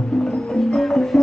Thank mm -hmm. you.